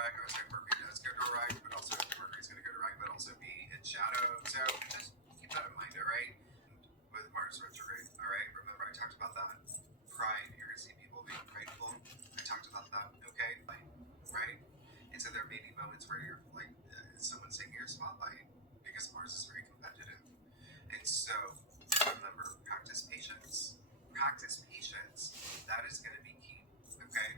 direct. I was saying Mercury does go direct, but also Mercury's going to go direct, but also be in shadow. So just keep that in mind, all right? With Mars retrograde, all right? Remember, I talked about that. Pride. You're going to see people being prideful. I talked about that. Okay, right? And so there may be moments where you're like, someone's taking your spotlight because Mars is very competitive. And so remember, practice patience. Practice patience. That is going to be key. Okay.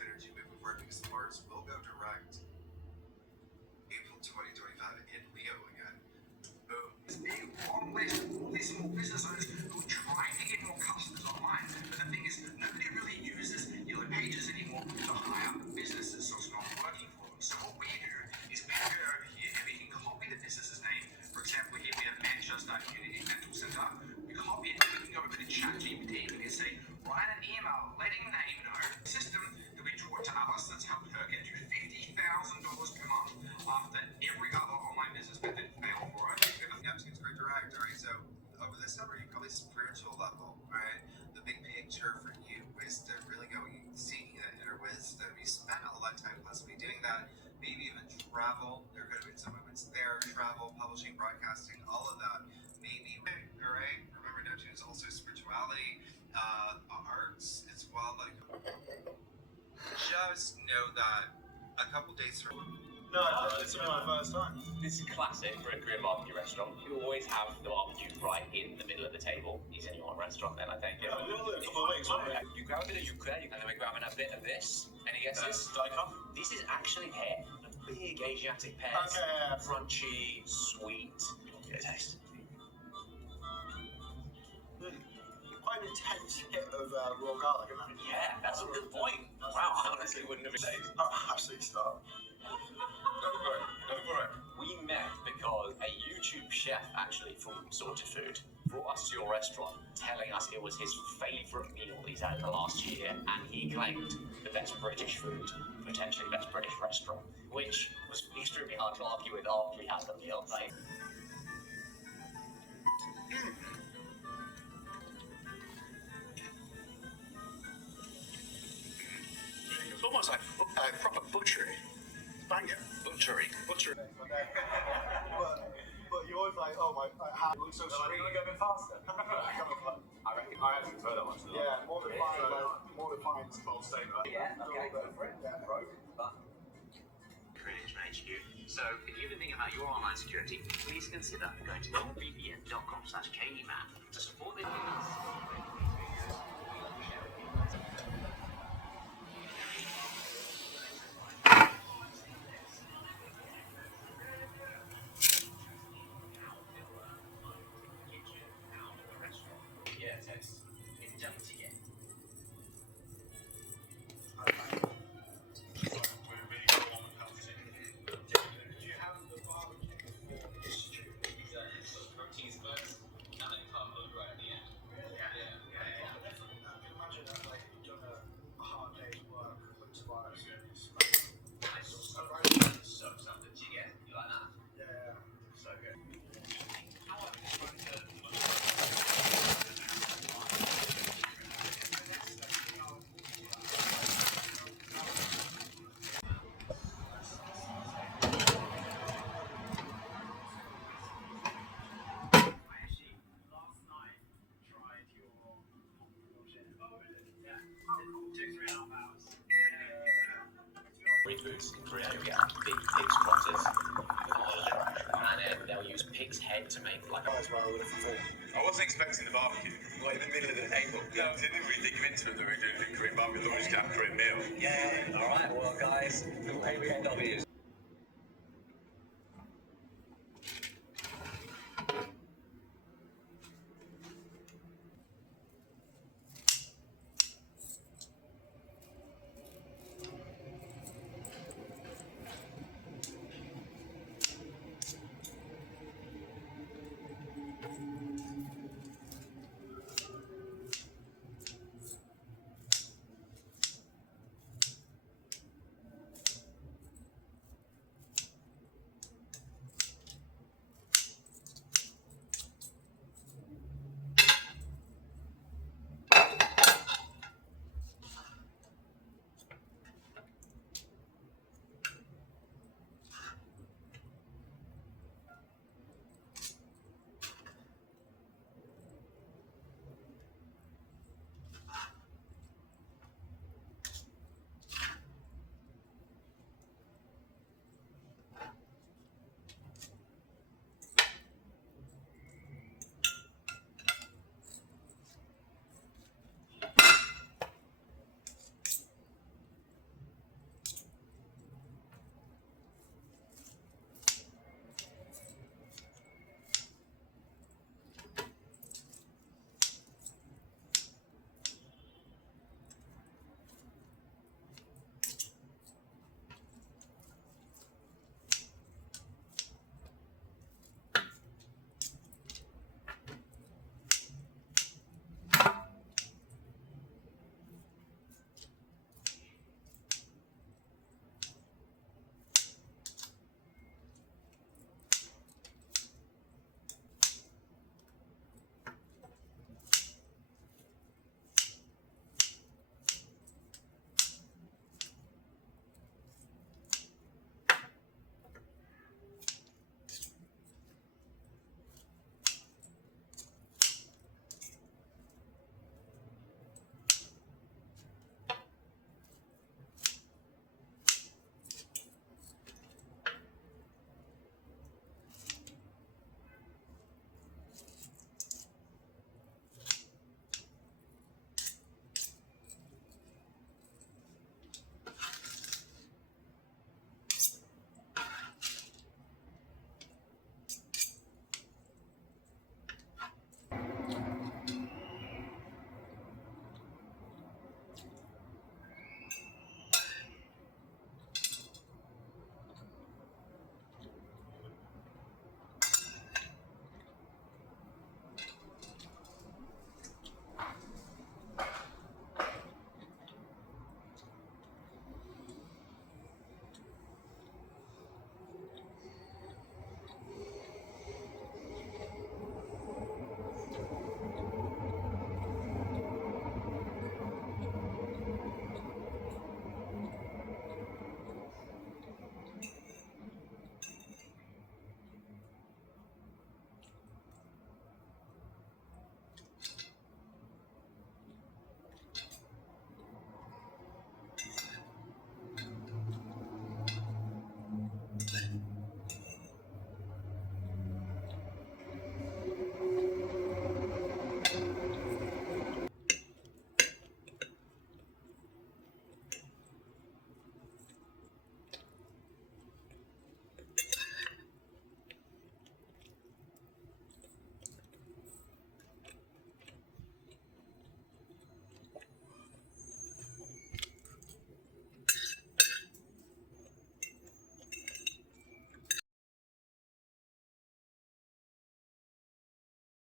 Energy moving forward because Mars will go direct April 2025 in Leo again. Boom. It's being on list all these small business owners who are trying to get more customers online. But the thing is, nobody really uses Yellow Pages anymore to hire businesses, so it's not working for them. So what we do is we go over here and we can copy the business's name. For example, here we have Manchester Community Mental Centre. We copy it, we can go over to ChatGPT and we can say, write an email letting Name know the system that we draw to Alice that's helped her get to $50,000 per month after every other online business method failed for her. Neptune's very direct, all right? So over the summer, you probably spiritual level, all right? The big picture for you is to really go seeking that inner wisdom. You spend a lot of time possibly doing that, maybe even travel. There could have been some moments there, travel, publishing, broadcasting, all of that. Maybe, all right? Remember, Neptune is also spirituality, arts as well. Like, just know that a couple days from No, this will be my first time. This is classic for a Korean barbecue restaurant. You always have the barbecue right in the middle of the table. Is anyone restaurant then, I think? Yeah, we'll do it for the weeks, won't we? You grab a bit of yuca, and then we're grabbing a bit of this. Any guesses? Daikon? This is actually pear. A big Asiatic pear. Okay, yeah. Crunchy, sweet. Give it a taste. Quite an intense hit of raw garlic in that. Yeah, that's a good point. Wow, I honestly wouldn't have said. Oh, absolutely stop. Go for it. We met because a YouTube chef, actually from Sorted Food, brought us to your restaurant, telling us it was his favourite meal he's had in the last year, and he claimed the best British food, potentially the best British restaurant, which was extremely hard to argue with after we had the meal. Like, It's almost like proper butchery. Banger. Butchery. But you always like, oh my, how it looks so sweet. You want to go a bit faster? I actually prefer that one. Yeah, more refined. Bold statement. Yeah, okay, go for it. Yeah. Creation HQ. So, if you've been thinking about your online security, please consider going to nordvpn.com/KEMAP to support the yeah, taste. Indulge again. Do you have the barbecue before this stew? Exactly. So proteins first, and then carbo right at the end. Really? Yeah. Definitely. I can imagine that, like, you've done a hard day's work, winter-wise, nice so something to get. You like that? yeah. So good. Foods in Korea, you get big pig's trotters, and then they'll use pig's head to make like a. I wasn't expecting the barbecue, like in the middle of the table. Yeah, I didn't really think into it that we were doing Korean barbecue. I thought we just got a Korean meal. Yeah, alright, well guys, AWs.